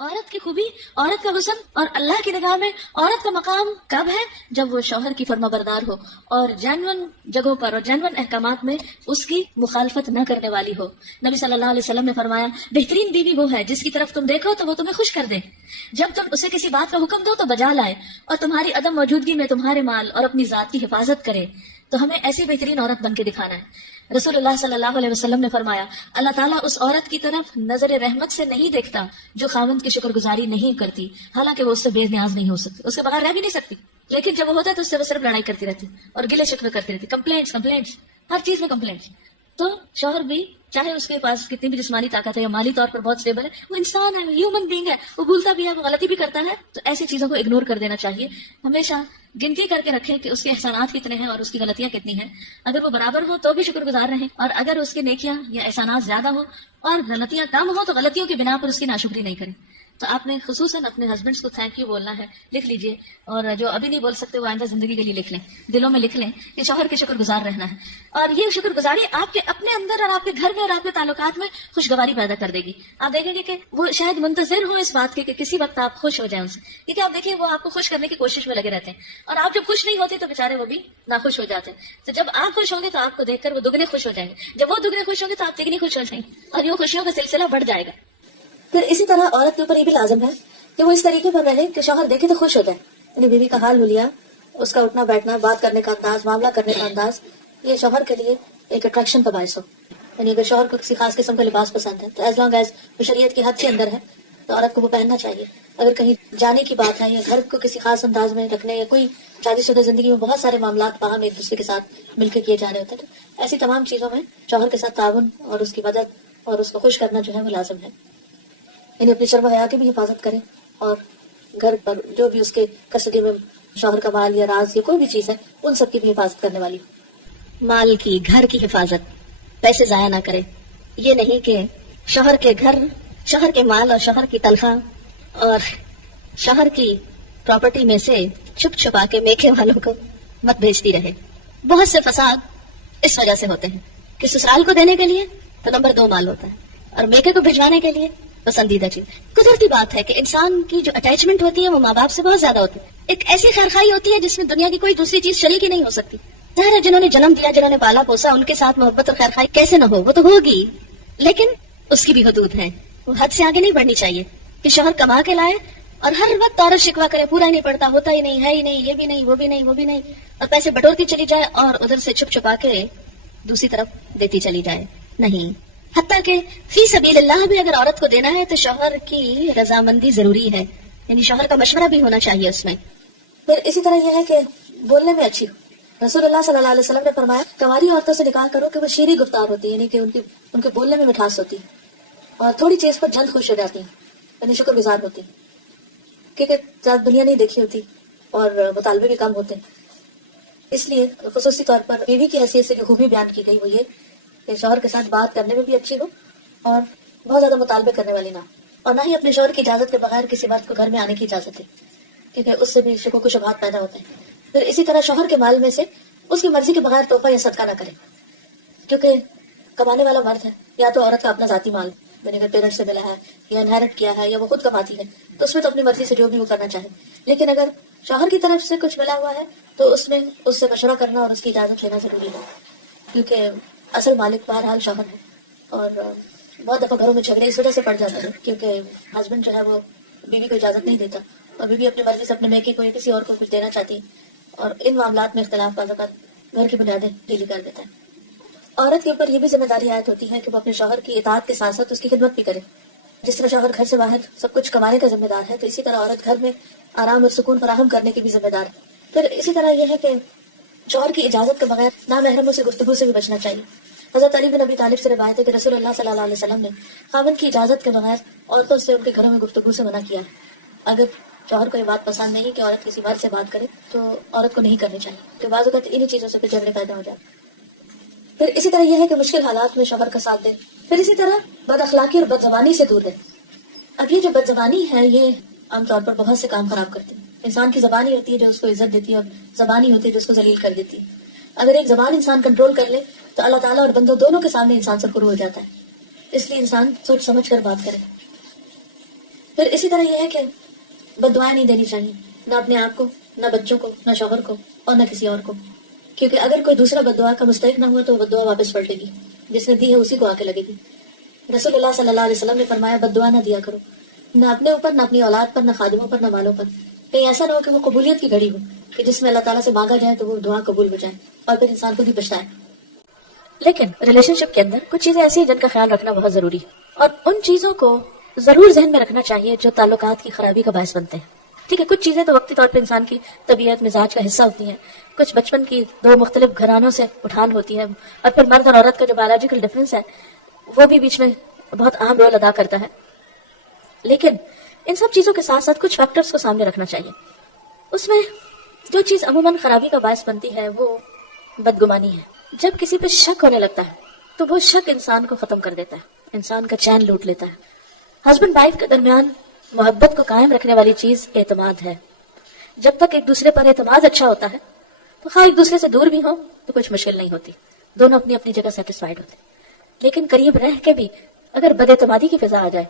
عورت کی خوبی، عورت کا حسن اور اللہ کی نگاہ میں عورت کا مقام کب ہے؟ جب وہ شوہر کی فرما بردار ہو اور جینون جگہوں پر اور جینون احکامات میں اس کی مخالفت نہ کرنے والی ہو۔ نبی صلی اللہ علیہ وسلم نے فرمایا، بہترین بیوی وہ ہے جس کی طرف تم دیکھو تو وہ تمہیں خوش کر دے، جب تم اسے کسی بات کا حکم دو تو بجا لائے، اور تمہاری عدم موجودگی میں تمہارے مال اور اپنی ذات کی حفاظت کرے۔ تو ہمیں ایسی بہترین عورت بن کے دکھانا ہے۔ رسول اللہ صلی اللہ علیہ وسلم نے فرمایا، اللہ تعالیٰ اس عورت کی طرف نظر رحمت سے نہیں دیکھتا جو خاوند کی شکر گزاری نہیں کرتی، حالانکہ وہ اس سے بے نیاز نہیں ہو سکتی، اس کے بغیر رہ بھی نہیں سکتی، لیکن جب وہ ہوتا ہے تو اس سے وہ صرف لڑائی کرتی رہتی اور گلے شکوے کرتی رہتی، کمپلینٹس، ہر چیز میں کمپلینٹس۔ تو شوہر بھی چاہے اس کے پاس کتنی بھی جسمانی طاقت ہے یا مالی طور پر بہت اسٹیبل ہے، وہ انسان ہے، ہیومن بینگ ہے، وہ بھولتا بھی ہے، وہ غلطی بھی کرتا ہے، تو ایسی چیزوں کو اگنور کر دینا چاہیے۔ ہمیشہ گنتی کر کے رکھیں کہ اس کے احسانات کتنے ہیں اور اس کی غلطیاں کتنی ہیں، اگر وہ برابر ہو تو بھی شکر گزار رہیں، اور اگر اس کی نیکیاں یا احسانات زیادہ ہو اور غلطیاں کم ہو تو غلطیوں کی بنا پر اس کی ناشکری نہیں کریں۔ تو آپ نے خصوصاً اپنے ہسبینڈس کو تھینک یو بولنا ہے، لکھ لیجئے، اور جو ابھی نہیں بول سکتے وہ آئندہ زندگی کے لیے لکھ لیں، دلوں میں لکھ لیں کہ شوہر کے شکر گزار رہنا ہے، اور یہ شکر گزاری آپ کے اپنے اندر اور آپ کے گھر میں اور آپ کے تعلقات میں خوشگواری پیدا کر دے گی۔ آپ دیکھیں گے کہ وہ شاید منتظر ہوں اس بات کے کہ کسی وقت آپ خوش ہو جائیں ان سے، کیونکہ آپ دیکھیے وہ آپ کو خوش کرنے کی کوشش میں لگے رہتے ہیں، اور آپ جب خوش نہیں ہوتے تو بیچارے وہ بھی ناخوش ہو جاتے ہیں۔ تو جب آپ خوش ہوں گے تو آپ کو دیکھ کر وہ دگنے خوش ہو جائیں گے، جب وہ دگنے خوش ہوں گے تو آپ تگنی خوش ہو جائیں گے، اور یہ خوشیوں کا سلسلہ بڑھ جائے گا۔ پھر اسی طرح عورت کے اوپر یہ بھی لازم ہے کہ وہ اس طریقے پر رہے کہ شوہر دیکھے تو خوش ہو جائے، یعنی بیوی کا حال حلیہ، اس کا اٹھنا بیٹھنا، بات کرنے کا انداز، معاملہ کرنے کا انداز، یہ شوہر کے لیے ایک اٹریکشن کا باعث ہو۔ یعنی اگر شوہر کو کسی خاص قسم کا لباس پسند ہے تو ایز لانگ ایز وہ شریعت کی حد کے اندر ہے تو عورت کو وہ پہننا چاہیے۔ اگر کہیں جانے کی بات ہے یا گھر کو کسی خاص انداز میں رکھنے، یا کوئی شادی شدہ زندگی میں بہت سارے معاملات باہم ایک دوسرے کے ساتھ مل کے کیے جا رہے ہوتے ہیں، تو ایسی تمام چیزوں میں شوہر کے ساتھ تعاون اور اس کی مدد اور اس کو خوش کرنا جو ہے وہ لازم ہے۔ یعنی اپنی شرم و حیا کی بھی حفاظت کریں، اور گھر پر جو بھی اس کے کسٹڈی میں شوہر کا مال یا راز یا کوئی بھی چیز ہے ان سب کی بھی حفاظت کرنے والی ہو۔ مال کی، گھر کی حفاظت، پیسے ضائع نہ کرے۔ یہ نہیں کہ شوہر کے گھر، شوہر کے مال اور شوہر کی تنخواہ اور شوہر کی پراپرٹی میں سے چھپ چھپا کے میکے والوں کو مت بھیجتی رہے۔ بہت سے فساد اس وجہ سے ہوتے ہیں کہ سسرال کو دینے کے لیے تو نمبر 2 مال ہوتا ہے، اور میکے کو بھجوانے کے لیے پسندیدہ چیز۔ قدرتی بات ہے کہ انسان کی جو اٹیچمنٹ ہوتی ہے وہ ماں باپ سے بہت زیادہ ہوتی ہے۔ ایک ایسی خیرخائی ہوتی ہے جس میں دنیا کی کوئی دوسری چیز شریک ہی نہیں ہو سکتی۔ ظاہر ہے جنہوں نے جنم دیا، جنہوں نے پالا پوسا، ان کے ساتھ محبت اور خیرخائی کیسے نہ ہو، وہ تو ہوگی، لیکن اس کی بھی حدود ہیں، وہ حد سے آگے نہیں بڑھنی چاہیے کہ شوہر کما کے لائے اور ہر وقت عورت شکوا کرے، پورا ہی نہیں پڑتا، ہوتا ہی نہیں، ہے ہی نہیں، یہ بھی نہیں، وہ بھی نہیں، وہ بھی نہیں، اور پیسے بٹورتی چلی جائے اور ادھر سے چھپ چھپا کے دوسری طرف دیتی چلی جائے۔ نہیں، حتیٰ کہ فی سبیل اللہ بھی اگر عورت کو دینا ہے تو شوہر کی رضامندی ضروری ہے، یعنی شوہر کا مشورہ بھی ہونا چاہیے اس میں۔ پھر اسی طرح یہ ہے کہ بولنے میں اچھی ہو۔ رسول اللہ صلی اللہ علیہ وسلم نے فرمایا، کنواری عورتوں سے نکاح کرو کہ وہ شیریں گفتار ہوتی ہے، یعنی کہ ان کے بولنے میں مٹھاس ہوتی ہے، اور تھوڑی چیز پر جلد خوش ہو جاتی ہیں، یعنی شکر گزار ہوتی ہیں، کیونکہ زیادہ دنیا نہیں دیکھی ہوتی اور مطالبے بھی کم ہوتے ہیں۔ اس لیے خصوصی طور پر بیوی کی حیثیت سے جو خوبی بیان کی گئی وہ یہ کہ شوہر کے ساتھ بات کرنے میں بھی اچھی ہو اور بہت زیادہ مطالبے کرنے والی نہ، اور نہ ہی اپنے شوہر کی اجازت کے بغیر کسی مرد کو گھر میں آنے کی اجازت ہے، کیونکہ اس سے بھی شکوک و شبہات پیدا ہوتے ہیں۔ پھر اسی طرح شوہر کے مال میں سے اس کی مرضی کے بغیر تحفہ یا صدقہ نہ کرے، کیونکہ کمانے والا مرد ہے، یا تو عورت کا اپنا ذاتی مال میں نے اگر پیرنٹ سے ملا ہے یا انہیرٹ کیا ہے یا وہ خود کماتی ہے تو اس میں تو اپنی مرضی سے جو بھی وہ کرنا چاہے، لیکن اگر شوہر کی طرف سے کچھ ملا ہوا ہے تو اس میں اس سے مشورہ کرنا اور اس کی اجازت لینا ضروری ہے، کیونکہ اصل مالک بہرحال شوہر ہے۔ اور بہت دفعہ گھروں میں جھگڑے اس وجہ سے پڑ جاتے ہیں کیونکہ ہسبینڈ جو ہے وہ بیوی کو اجازت نہیں دیتا، اور بیوی اپنی مرضی سے اپنے میکے کو یا کسی اور کو کچھ دینا چاہتی ہے، اور ان معاملات میں اختلاف بعض اوقات گھر کی بنیادیں ڈھیلی کر دیتا ہے۔ عورت کے اوپر یہ بھی ذمہ داری عائد ہوتی ہے کہ وہ اپنے شوہر کی اطاعت کے ساتھ ساتھ اس کی خدمت بھی کرے۔ جس طرح شوہر گھر سے باہر سب کچھ کمانے کا ذمہ دار ہے تو اسی طرح عورت گھر میں آرام اور سکون فراہم کرنے کی بھی ذمہ دار ہے۔ پھر اسی طرح یہ ہے کہ شوہر کی اجازت کے بغیر نامحرموں سے گفتگو سے بھی بچنا چاہیے۔ حضرت علی بن ابی طالب سے روایت ہے کہ رسول اللہ صلی اللہ علیہ وسلم نے خاوند کی اجازت کے بغیر عورتوں سے ان کے گھروں میں گفتگو سے منع کیا ہے۔ اگر شوہر کو یہ بات پسند نہیں کہ عورت کسی مرد سے بات کرے تو عورت کو نہیں کرنی چاہیے، کہ بعض اوقات انہی چیزوں سے پھر جھگڑے پیدا ہو جاتے۔ پھر اسی طرح یہ ہے کہ مشکل حالات میں شوہر کا ساتھ دے۔ پھر اسی طرح بد اخلاقی اور بد زبانی سے دور رہے۔ اب یہ جو بد زبانی ہے یہ عام طور پر بہت سے کام خراب کرتی ہے۔ انسان کی زبانی ہوتی ہے جو اس کو عزت دیتی ہے، اور زبانی ہوتی ہے جو اس کو ذلیل کر دیتی ہے۔ اگر ایک زبان انسان کنٹرول کر لے تو اللہ تعالیٰ اور بندوں دونوں کے سامنے انسان سرخرو ہو جاتا ہے، اس لیے انسان سوچ سمجھ کر بات کرے۔ پھر اسی طرح یہ ہے کہ بد دعائیں نہیں دینی چاہیے، نہ اپنے آپ کو، نہ بچوں کو، نہ شوہر کو، اور نہ کسی اور کو، کیونکہ اگر کوئی دوسرا بد دعا کا مستحق نہ ہوا تو وہ بد دعا واپس پلٹے گی، جس نے دی ہے اسی کو آ کے لگے گی۔ رسول اللہ صلی اللہ علیہ وسلم نے فرمایا بد دعا نہ دیا کرو، نہ اپنے اوپر، نہ اپنی اولاد پر، نہ خادموں پر، نہ مالوں پر، کہیں ایسا نہ ہو کہ وہ قبولیت کی گھڑی ہو کہ جس میں اللہ تعالیٰ سے مانگا جائے تو وہ دعا قبول ہو جائے اور پھر انسان خود ہی پچھتائے۔ لیکن ریلیشن شپ کے اندر کچھ چیزیں ایسی ہیں جن کا خیال رکھنا بہت ضروری ہے، اور ان چیزوں کو ضرور ذہن میں رکھنا چاہیے جو تعلقات کی خرابی کا باعث بنتے ہیں۔ ٹھیک ہے، کچھ چیزیں تو وقتی طور پہ انسان کی طبیعت مزاج کا حصہ ہوتی ہیں، کچھ بچپن کی دو مختلف گھرانوں سے اٹھان ہوتی ہے، اور پھر مرد اور عورت کا جو بایولوجیکل ڈفرینس ہے وہ بھی بیچ میں بہت اہم رول ادا کرتا ہے۔ لیکن ان سب چیزوں کے ساتھ ساتھ کچھ فیکٹرز کو سامنے رکھنا چاہیے۔ اس میں جو چیز عموماً خرابی کا باعث بنتی ہے وہ بدگمانی ہے۔ جب کسی پہ شک ہونے لگتا ہے تو وہ شک انسان کو ختم کر دیتا ہے، انسان کا چین لوٹ لیتا ہے۔ ہسبینڈ وائف کے درمیان محبت کو قائم رکھنے والی چیز اعتماد ہے۔ جب تک ایک دوسرے پر اعتماد اچھا ہوتا ہے تو خواہ ایک دوسرے سے دور بھی ہو تو کچھ مشکل نہیں ہوتی، دونوں اپنی اپنی جگہ سیٹسفائیڈ ہوتے۔ لیکن قریب رہ کے بھی اگر بد اعتمادی کی فضا آ جائے،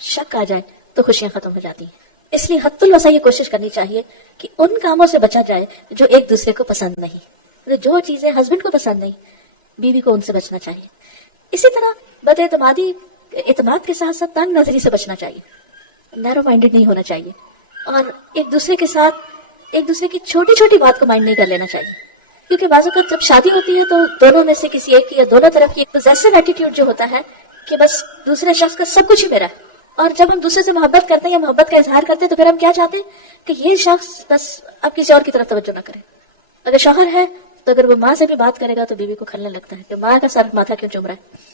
شک آ جائے تو خوشیاں ختم ہو جاتی ہیں۔ اس لیے حد الوسع یہ کوشش کرنی چاہیے کہ ان کاموں سے بچا جائے جو ایک دوسرے کو پسند نہیں، جو چیزیں ہسبینڈ کو پسند نہیں بیوی کو ان سے بچنا چاہیے۔ اسی طرح بد اعتمادی اعتماد کے ساتھ ساتھ تنگ نظری سے بچنا چاہیے، نیرو مائنڈڈ نہیں ہونا چاہیے، اور ایک دوسرے کے ساتھ ایک دوسرے کی چھوٹی چھوٹی بات کو مائنڈ نہیں کر لینا چاہیے، کیونکہ بعض اوقات جب شادی ہوتی ہے تو دونوں میں سے کسی ایک کی یا دونوں طرف کی ایک پوزیسو ایٹیٹیوڈ جو ہوتا ہے کہ بس دوسرے شخص کا سب کچھ ہی میرا ہے، اور جب ہم دوسرے سے محبت کرتے ہیں یا محبت کا اظہار کرتے ہیں تو پھر ہم کیا چاہتے ہیں کہ یہ شخص بس اب کسی اور کی طرف توجہ نہ کرے۔ اگر شوہر ہے تو اگر وہ ماں سے بھی بات کرے گا تو بیوی کو کھلنے لگتا ہے کہ ماں کا سر ماتھا کیوں چوم رہا ہے۔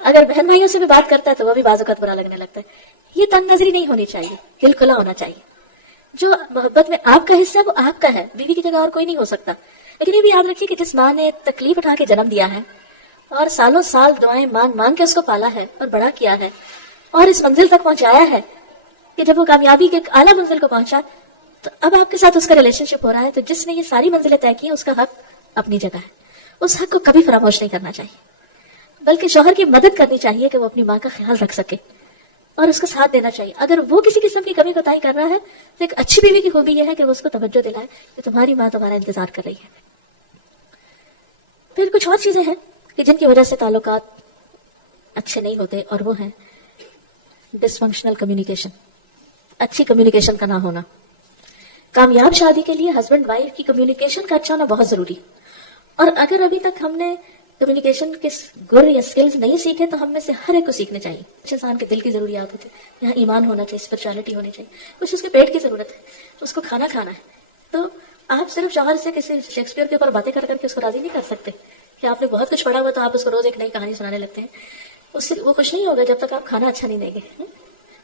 اگر بہن بھائیوں سے بھی بات کرتا ہے تو وہ بھی بعض اوقات برا لگنے لگتا ہے۔ یہ تنگ نظری نہیں ہونی چاہیے، دل کھلا ہونا چاہیے۔ جو محبت میں آپ کا حصہ ہے وہ آپ کا ہے، بیوی کی جگہ اور کوئی نہیں ہو سکتا۔ لیکن یہ بھی یاد رکھیے کہ جس ماں نے تکلیف اٹھا کے جنم دیا ہے اور سالوں سال دعائیں مانگ مانگ کے اس کو پالا ہے اور بڑا کیا ہے اور اس منزل تک پہنچایا ہے کہ جب وہ کامیابی کے ایک اعلیٰ منزل کو پہنچا تو اب آپ کے ساتھ اس کا ریلیشن شپ ہو رہا ہے، تو جس نے یہ ساری منزلیں طے کی ہیں اس کا حق اپنی جگہ ہے، اس حق کو کبھی فراموش نہیں کرنا چاہیے، بلکہ شوہر کی مدد کرنی چاہیے کہ وہ اپنی ماں کا خیال رکھ سکے اور اس کا ساتھ دینا چاہیے۔ اگر وہ کسی قسم کی کمی کوتاہی کر رہا ہے تو ایک اچھی بیوی کی خوبی یہ ہے کہ وہ اس کو توجہ دلائے کہ تمہاری ماں تمہارا انتظار کر رہی ہے۔ پھر کچھ اور چیزیں ہیں کہ جن کی وجہ سے تعلقات اچھے نہیں ہوتے، اور وہ ہیں ڈس فنکشنل کمیونیکیشن، اچھی کمیونیکیشن کا نہ ہونا۔ کامیاب شادی کے لیے ہسبینڈ وائف کی کمیونیکیشن کا اچھا ہونا بہت ضروری، اور اگر ابھی تک ہم نے کمیونیکیشن کے گر یا سکلز نہیں سیکھے تو ہم میں سے ہر ایک کو سیکھنے چاہیے۔ کچھ انسان کے دل کی ضروریات ہوتی ہیں، یہاں ایمان ہونا چاہیے، اسپرچولیٹی ہونی چاہیے، کچھ اس کے پیٹ کی ضرورت ہے، اس کو کھانا کھانا ہے۔ تو آپ صرف شوہر سے کسی شیکسپیئر کے اوپر باتیں کر کر کے اس کو راضی نہیں کر سکتے کہ آپ نے بہت کچھ پڑھا ہوا تو آپ اس کو روز ایک نئی کہانی سنانے لگتے ہیں، اس سے وہ خوش نہیں ہوگا جب تک آپ کھانا اچھا نہیں دیں گے۔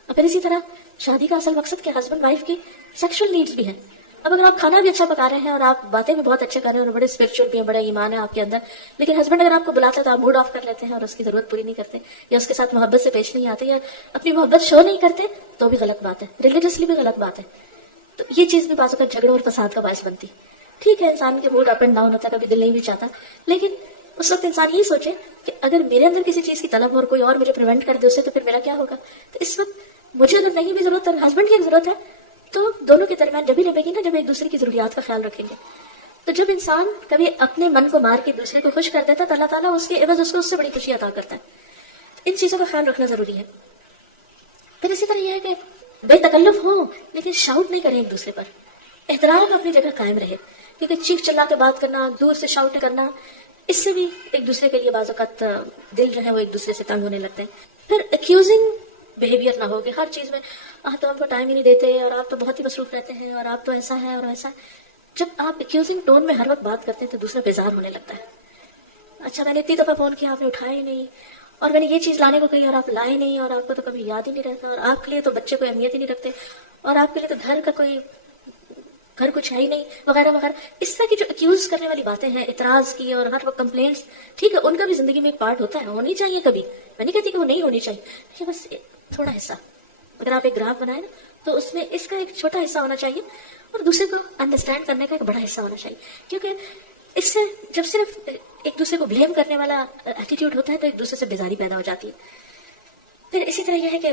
اور پھر اسی طرح شادی کا اصل مقصد کہ ہسبینڈ وائف کی سیکشل نیڈز بھی ہیں۔ اب اگر آپ کھانا بھی اچھا پکا رہے ہیں اور آپ باتیں بھی بہت اچھے کر رہے ہیں اور بڑے اسپرچل بھی ہیں، بڑا ایمان ہے آپ کے اندر، لیکن ہسبینڈ اگر آپ کو بلاتا ہے تو آپ موڈ آف کر لیتے ہیں اور اس کی ضرورت پوری نہیں کرتے، یا اس کے ساتھ محبت سے پیش نہیں آتے، یا اپنی محبت شو نہیں کرتے، تو بھی غلط بات ہے، ریلیجسلی بھی غلط بات ہے۔ تو یہ چیز بھی بعض اوقات جھگڑوں اور فساد کا باعث بنتی۔ ٹھیک ہے، انسان کے موڈ اپ اینڈ ڈاؤن ہوتا ہے، کبھی دل نہیں بھی چاہتا، لیکن اس وقت انسان یہ سوچے کہ اگر میرے اندر کسی چیز کی طلب ہو اور کوئی اور مجھے پریونٹ کر دے اسے تو پھر میرا کیا ہوگا۔ تو اس وقت مجھے اگر نہیں بھی ضرورت ہے، ہسبینڈ کی ضرورت ہے، تو دونوں کے درمیان جبھی لگے گی نا جب ایک دوسرے کی ضروریات کا خیال رکھیں گے۔ تو جب انسان کبھی اپنے من کو مار کے دوسرے کو خوش کر دیتا ہے تو اللہ تعالیٰ اس کے عوض اس کو اس سے بڑی خوشی عطا کرتا ہے۔ ان چیزوں کا خیال رکھنا ضروری ہے۔ پھر اسی طرح یہ ہے کہ بے تکلف ہوں لیکن شاؤٹ نہیں کریں ایک دوسرے پر، احترام اپنی جگہ قائم رہے، کیونکہ چیخ چلا کے بات کرنا، دور سے شاؤٹ کرنا، اس سے بھی ایک دوسرے کے لیے بعض اوقات دل جو ہے وہ ایک دوسرے سے تنگ ہونے لگتے ہیں۔ پھر ایکیوزنگ بہیویئر نہ ہو کہ ہر چیز میں تو ہم کو ٹائم ہی نہیں دیتے اور آپ تو بہت ہی مصروف رہتے ہیں اور آپ تو ایسا ہے اور ایسا ہے۔ جب آپ ایکیوزنگ ٹون میں ہر وقت بات کرتے ہیں تو دوسرا بیزار ہونے لگتا ہے۔ اچھا میں نے اتنی دفعہ فون کیا، آپ نے اٹھایا ہی نہیں، اور میں نے یہ چیز لانے کو کہی اور آپ لائے نہیں، اور آپ کو تو کبھی یاد ہی نہیں رہتا، اور آپ کے لیے تو بچے کوئی اہمیت ہی نہیں رکھتے، اور آپ کے لیے تو گھر کچھ ہے ہی نہیں، وغیرہ وغیرہ۔ اس طرح کی جو ایکیوز کرنے والی باتیں ہیں، اعتراض کی اور ہر وقت کمپلینٹس، ٹھیک ہے ان کا بھی زندگی میں ایک پارٹ ہوتا ہے، ہونی چاہیے کبھی، میں نہیں کہتی کہ وہ نہیں ہونی چاہیے، لیکن بس تھوڑا حصہ۔ اگر آپ ایک گراف بنائیں نا تو اس میں اس کا ایک چھوٹا حصہ ہونا چاہیے اور دوسرے کو انڈرسٹینڈ کرنے کا ایک بڑا حصہ ہونا چاہیے، کیونکہ اس سے جب صرف ایک دوسرے کو بلیم کرنے والا ایٹیٹیوڈ ہوتا ہے تو ایک دوسرے سے بیزاری پیدا ہو جاتی ہے۔ پھر اسی طرح یہ ہے کہ